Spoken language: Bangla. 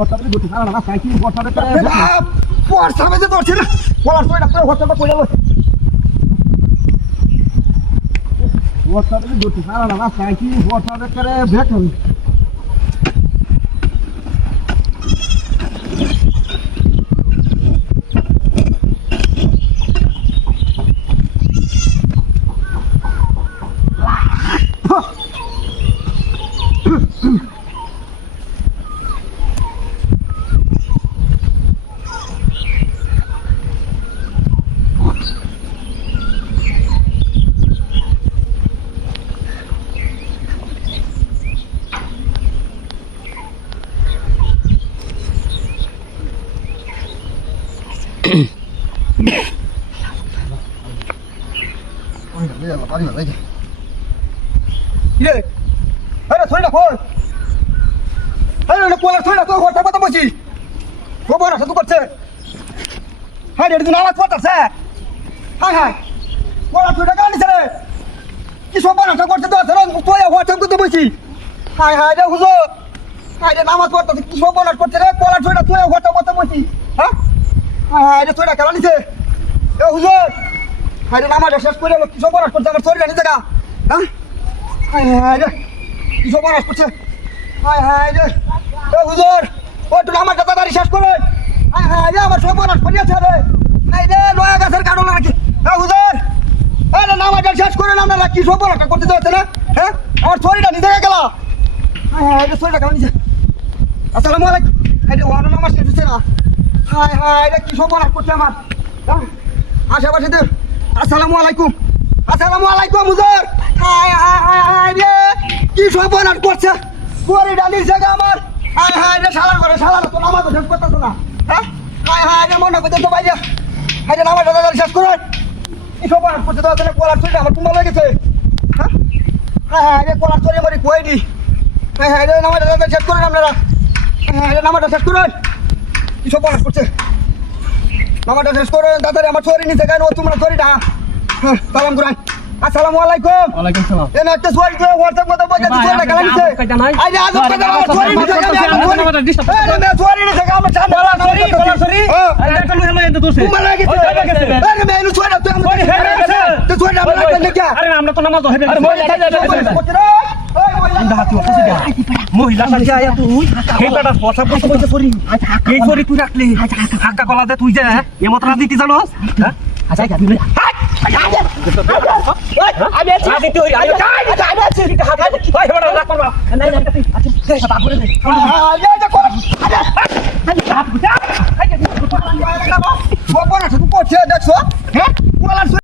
বর্ষাতে গতি না না সাইকেল বর্ষাতে করে বর্ষা মেজে ধরছে না বলার তো এটা পুরো বর্ষাটা পড়ে গেল বর্ষাতে গতি না না সাইকেল বর্ষাতে করে ভেট হবে নামাজ পড়তে কি সব বলার করছে রে কলা ছড়া তুই ঘরটা কথা বলছি হ্যাঁ হ্যাঁ এটা ছড়া খেলা নিছে এ হুজুর আরে নামাজ শেষ করে কি সব বলার করছে আমার শরীর নিছে গা হ্যাঁ হ্যাঁ রে কি সব বলার করছে হ্যাঁ হ্যাঁ রে এ হুজুর ও তুই নামাজটা তাড়াতাড়ি শেষ করে হ্যাঁ হ্যাঁ রে আমার সব বলার করিয়াছে রে নাই রে নয়া গাছের কাটল নাকি এ হুজুর আরে নামাজটা শেষ করে না না কি সব বলারটা করতে যাচ্ছে না হ্যাঁ আমার শরীরটা নিতে গেল হ্যাঁ হ্যাঁ এটা শরীরটা কেমন নিছে আসসালামু আলাইকুম এটা ওয়ান নামাজ শেষ না হায় হায় এটা কি সব করছে আমার আশেপাশে আসসালামু আলাইকুম হুজুর হায় হায় হায় হায় রে কি সব করছে পুরি ডালির জায়গা আমার হায় হায় রে শালা তো নামাজ শেষ করতেছ না হ্যাঁ হায় হায় রে মনে করতে তো বাইরে হায় রে নামাজ শেষ করুন কি সব করছে তো কলার চুরি আমার কুম্বা লেগেছে হ্যাঁ হায় হায় রে কলার চুরি মারি কইনি হায় হায় রে নামাজ শেষ করুন আপনারা হ্যাঁ রে নামাজটা শেষ করুন কি সব করছে নামাজটা শেষ করুন দাদারে আমার চুরি নিতে কেন তোমরা চুরিটা হ্যাঁ সালাম করেন আসসালামু আলাইকুম ওয়ালাইকুম সালাম এ না একটা চুরি দিয়ে হোয়াটসঅ্যাপ কথা বলতে চুরিটা গেল নিতে আই রে আজ কথা আমার চুরি নিতে আরে মে চুরি নিতে আমার চান বলা সরি আরে একটা লুহে লয়ে দে তোছে তোমার লাগে আরে মে এনু চুরি তুই আমার তো চুরি আমরা লাগে কি আরে আমরা তো নামাজ হবে আরে মহিলা মহিলা সাথে আয়া তুই হেটাটা কথা বলতে সরি এই সরি তুই রাখলি হাক্কা কলা দে তুই যে এমত রাজনীতি জানোস হ্যাঁ আচ্ছা কি দিলে আমি আছি রাজনীতি হই আমি আছি হাক্কা ভাই বড় রাখ করবা নাই না আচ্ছা তারপরে দে আরে যা কর আরে হাত গুটা আরে বড় তুই করছিস দেখছো হ্যাঁ